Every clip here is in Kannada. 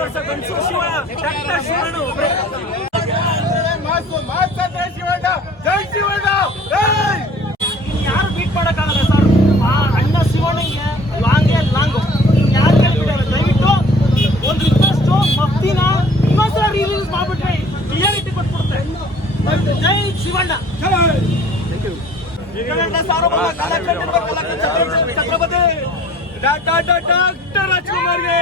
ತೋರ್ಸೋ ಗಂಡಸು ಶಿವಣ್ಣ, ಡಾಕ್ಟರ್ ಶಿವಣ್ಣ ಒಬ್ಬರೇ. ಯಾರು ಬೀಟ್ ಮಾಡಕ್ಕಾಗಲ್ಲ ಸರ್. ಅಣ್ಣ ಶಿವಣ್ಣಗೆ ಲಾಂಗೇ ಲಾಂಗು. ಯಾರು ಕೇಳ್ಬಿಟ್ಟಾರೆ ದಯವಿಟ್ಟು ಒಂದು ರಿಕ್ವೆಸ್ಟ್, ಮಫ್ತಿನ ಇನ್ನೊಂದ್ಸಲ ರಿಲೀಸ್ ಮಾಡ್ಬಿಟ್ರೆ ಕ್ಲಿಯರಿಟಿ ಕೊಟ್ಬಿಡುತ್ತೆ. ಜೈ ಶಿವಣ್ಣ. ಛತ್ರಪತಿ ಡಾಕ್ಟರ್ ರಾಜ್ಕುಮಾರ್ಗೆ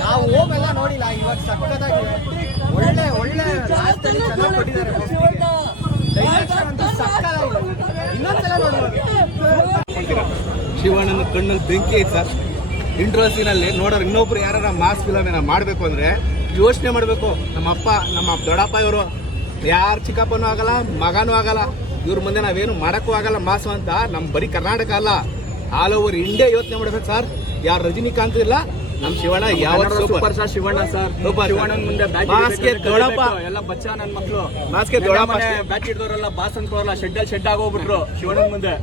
ನಾವು ಓಮ್ ಎಲ್ಲ ನೋಡಿಲ್ಲ, ಇವಾಗ ಸಕ್ಕತ್ತಾಗಿದೆ. ಒಳ್ಳೆ ಒಳ್ಳೆ ಲಾಸ್ಟ್ ಅಲ್ಲಿ ಚೆನ್ನಾಗಿ ಕೊಟ್ಟಿದ್ದಾರೆ. ಇನ್ನೊಂದ್ಸಲ ಶಿವಣ್ಣನ ಕಣ್ಣಲ್ಲಿ ಬೆಂಕಿ ಐತೆ ಸರ್. ಇಂಟ್ರೋಲ್ ಸೀನಲ್ಲಿ ನೋಡೋರು ಇನ್ನೊಬ್ರು ಯಾರ ಮಾಸ್ ಫಿಲಮ್ ಏನ ಮಾಡ್ಬೇಕು ಅಂದ್ರೆ ಯೋಚನೆ ಮಾಡ್ಬೇಕು. ನಮ್ಮ ಅಪ್ಪ ನಮ್ಮ ದೊಡ್ಡಪ್ಪ ಇವರು ಯಾರು ಚಿಕ್ಕಪ್ಪನೂ ಆಗಲ್ಲ, ಮಗನೂ ಆಗಲ್ಲ. ಇವ್ರ ಮುಂದೆ ನಾವೇನು ಮಾಡಕ್ಕೂ ಆಗಲ್ಲ ಮಾಸು ಅಂತ. ನಮ್ ಬರೀ ಕರ್ನಾಟಕ ಅಲ್ಲ, ಆಲ್ ಓವರ್ ಇಂಡಿಯಾ ಯೋಚನೆ ಮಾಡ್ಬೇಕು ಸರ್. ಯಾರು ರಜನಿಕಾಂತ್ ಇಲ್ಲ, ನಮ್ ಶಿವಣ್ಣ ಯಾವ ಸೂಪರ್ ಸ್ಟಾರ್ ಶಿವಣ್ಣ ಸರ್. ಶಿವಣ್ಣನ ಮುಂದೆ ಮಾಸ್ಗೆ ದೊಡ್ಡಪ್ಪ ಎಲ್ಲ ಬಚ್ಚ ನನ್ ಮಕ್ಳು. ಮಾಸ್ಗೆ ದೊಡ್ಡಪ್ಪ ಬ್ಯಾಟ್ ಹಿಡಿದವರೆಲ್ಲ ಬಾಸ್ ಅನ್ಕೋರಲ್ಲ, ಶೆಡ್ ಆಗೋಗ್ಬಿಟ್ರು ಶಿವಣ್ಣನ ಮುಂದೆ.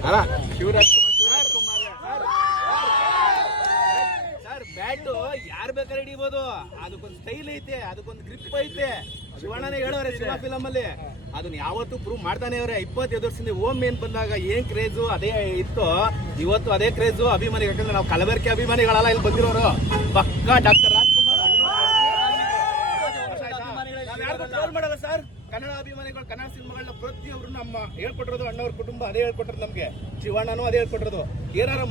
ಶಿವರಾಜ್ ಸರ್ ಬ್ಯಾಟು ಯಾರು ಬೇಕಾದ್ರೆ ಹಿಡಿಬಹುದು. ಅದಕ್ಕೊಂದು ಸ್ಟೈಲ್ ಐತೆ, ಅದಕ್ಕೊಂದು ಗ್ರಿಪ್ ಐತೆ. ಶಿವಣ್ಣನೇ ಹೇಳೋರೆ ಸಿನಿಮಾ ಫಿಲಮ್ ಅಲ್ಲಿ, ಅದನ್ನ ಯಾವತ್ತೂ ಪ್ರೂವ್ ಮಾಡ್ತಾನೆ ಅವ್ರೆ. 25 ವರ್ಷದಿಂದ ಓಮ್ ಏನ್ ಬಂದಾಗ ಏನ್ ಕ್ರೇಜು ಅದೇ ಇತ್ತು, ಇವತ್ತು ಅದೇ ಕ್ರೇಜು ಅಭಿಮಾನಿ. ಯಾಕಂದ್ರೆ ನಾವು ಕಲಬೆರಕೆ ಅಭಿಮಾನಿಗಳಲ್ಲ ಇಲ್ಲಿ ಬಂದಿರೋರು. ಪಕ್ಕ ಡಾಕ್ಟರ್ ರಾಜ್ಕುಮಾರ್ ಟ್ರೋಲ್ ಮಾಡಲ್ಲ ಸರ್. ಕನ್ನಡ ಅಭಿಮಾನಿಗಳು ಕನ್ನಡ ಸಿನಿಮಾಗಳನ್ನ ಪ್ರತಿಯೊಬ್ರು ನಮ್ಮ ಹೇಳ್ಕೊಟ್ಟಿರೋದು ಅಣ್ಣವ್ರ ಕುಟುಂಬ ಅದೇ ಹೇಳ್ಕೊಟ್ರು ನಮ್ಗೆ. ಶಿವಣ್ಣನೂ ಅದೇ ಹೇಳ್ಕೊಟ್ಟಿರೋದು. ಏನಾರು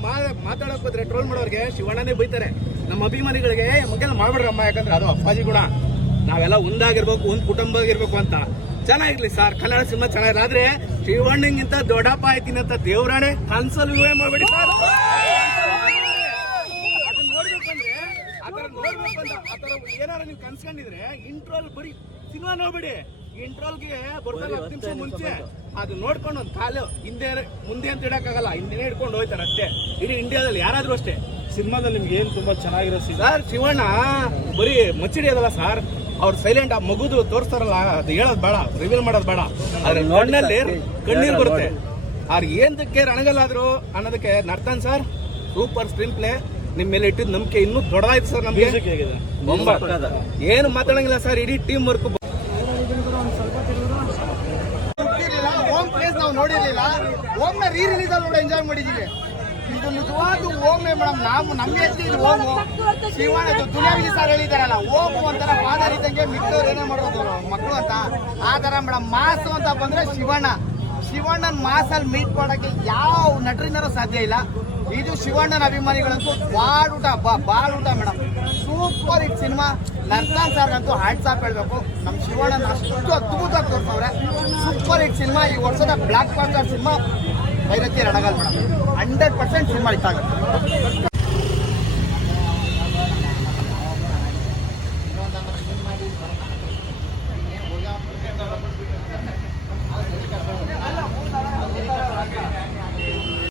ಮಾತಾಡಕ್ ಹೋದ್ರೆ ಟ್ರೋಲ್ ಮಾಡೋರ್ಗೆ ಶಿವಣ್ಣನೇ ಬೈತಾರೆ. ನಮ್ಮ ಅಭಿಮಾನಿಗಳಿಗೆ ಮುಖ್ಯ ಮಾಡ್ಬಿಡ್ರಮ್ಮ, ಯಾಕಂದ್ರೆ ಅದು ಅಪ್ಪಾಜಿ ಗುಣ. ನಾವೆಲ್ಲ ಒಂದಾಗಿರ್ಬೇಕು, ಒಂದ್ ಕುಟುಂಬ ಆಗಿರ್ಬೇಕು ಅಂತ. ಚೆನ್ನಾಗಿರ್ಲಿ ಸರ್, ಕನ್ನಡ ಸಿನಿಮಾ ಚೆನ್ನಾಗಿಲ್ಲ. ಆದ್ರೆ ಶಿವಣ್ಣಗಿಂತ ದೊಡ್ಡಪ್ಪ ಆಯ್ತೀನಿ ಅಂತ ದೇವ್ರಾಣೆ ಕನ್ಸಲ್ ಊಹೆ ಮಾಡ್ಬೇಡಿ ಸರ್. ಅದನ್ನ ನೋಡ್ಬೇಕಂದ್ರೆ ಆತರ ಏನಾರ ನೀವು ಕನ್ಸ್ಕೊಂಡಿದ್ರೆ ಇಂಟ್ರೋಲ್ ಬರೀ ಸಿನಿಮಾ ನೋಡ್ಬೇಡಿ. ಇಂಟ್ರೋಲ್ಗೆ ಬರ್ತಾರೆ 10 ನಿಮಿಷ ಮುಂಚೆ ಅದು ನೋಡ್ಕೊಂಡು ಒಂದು ಕಾಲು ಹಿಂದೆ ಮುಂದೆ ಅಂತ ಇಡಕ್ಕಾಗಲ್ಲ, ಹಿಂದೆನೇ ಹಿಡ್ಕೊಂಡು ಹೋಯ್ತಾರೆ ಅಷ್ಟೇ. ಇಡೀ ಇಂಡಿಯಾದಲ್ಲಿ ಯಾರಾದ್ರೂ ಅಷ್ಟೇ. ಸಿನಿಮಾದಲ್ಲಿ ನಿಮ್ಗೆ ಏನ್ ತುಂಬಾ ಚೆನ್ನಾಗಿರೋ ಸರ್, ಶಿವಣ್ಣ ಬರೀ ಮಚ್ಚಿಡಿ ಅದಲ್ಲ ಸರ್. ಅವ್ರು ಸೈಲೆಂಟ್ ಆ ಮಗುದು ತೋರಿಸ್ತಾರಲ್ಲ, ಅದು ಹೇಳೋದ್ ಬೇಡ, ರಿವೀಲ್ ಮಾಡೋದ್ ಬೇಡ. ಆದ್ರೆ ನೋಡ್ನಲ್ಲಿ ಕಣ್ಣೀರ್ ಬರುತ್ತೆ. ಅವ್ರು ಏನಕ್ಕೆ ರಣಗಲ್ಲಾದ್ರು ಅನ್ನೋದಕ್ಕೆ Narthan sir super screen play. ನಿಮ್ ಮೇಲೆ ಇಟ್ಟಿದ್ ನಂಬಿಕೆ ಇನ್ನೂ ದೊಡ್ಡದಾಯ್ತು ಸರ್ ನಮ್ಗೆ. ಏನು ಮಾತಾಡಂಗಿಲ್ಲ ಸರ್, ಇಡೀ ಟೀಮ್ ವರ್ಕ್. ಓಮ್ ಪ್ಲೇಸ್ ನಾವು ನೋಡಿರ್ಲಿಲ್ಲ. ಓಮ್ ನ ರೀ-ರಿಲೀಸ್ ಅಲ್ಲಿ ಕೂಡ ಎಂಜಾಯ್ ಮಾಡಿದೀವಿ. ಇದು ನಿಜವಾದ ಓಮೆ ಮೇಡಮ್. ನಾವು ನಮ್ಮ ಹೆಸರು ಓಮು ಶಿವಣ್ಣ. ದುನಿಯಾವಿಲಿ ಸರ್ ಹೇಳಿದಾರಲ್ಲ, ಓಮು ಒಂಥರ ಫಾದರ್ ಇದ್ದಂಗೆ, ಮಿಕ್ಕವ್ರು ಏನೇ ಮಾಡೋದು ಮಕ್ಕಳು ಅಂತ. ಆ ತರ ಮೇಡಮ್ ಮಾಸು ಅಂತ ಬಂದ್ರೆ ಶಿವಣ್ಣನ ಮಾಸಲ್ಲಿ ಮೀಟ್ ಮಾಡೋಕೆ ಯಾವ ನಟರಿಂದನೂ ಸಾಧ್ಯ ಇಲ್ಲ. ಇದು ಶಿವಣ್ಣನ ಅಭಿಮಾನಿಗಳಂತೂ ಬಾಳ್ ಊಟ madam. Super hit cinema. Narthan sir ಅಂತೂ ಹ್ಯಾಟ್ಸ್ ಆಫ್ ಹೇಳ್ಬೇಕು. ನಮ್ಮ ಶಿವಣ್ಣನ ಅಷ್ಟು ಅದ್ಭುತವಾಗಿ ತೋರಿಸವ್ರೆ. Super hit cinema. ಈ ವರ್ಷದ blockbuster cinema Bhairathi Ranagal madam. 100% cinema ಇಷ್ಟ ಆಗುತ್ತೆ.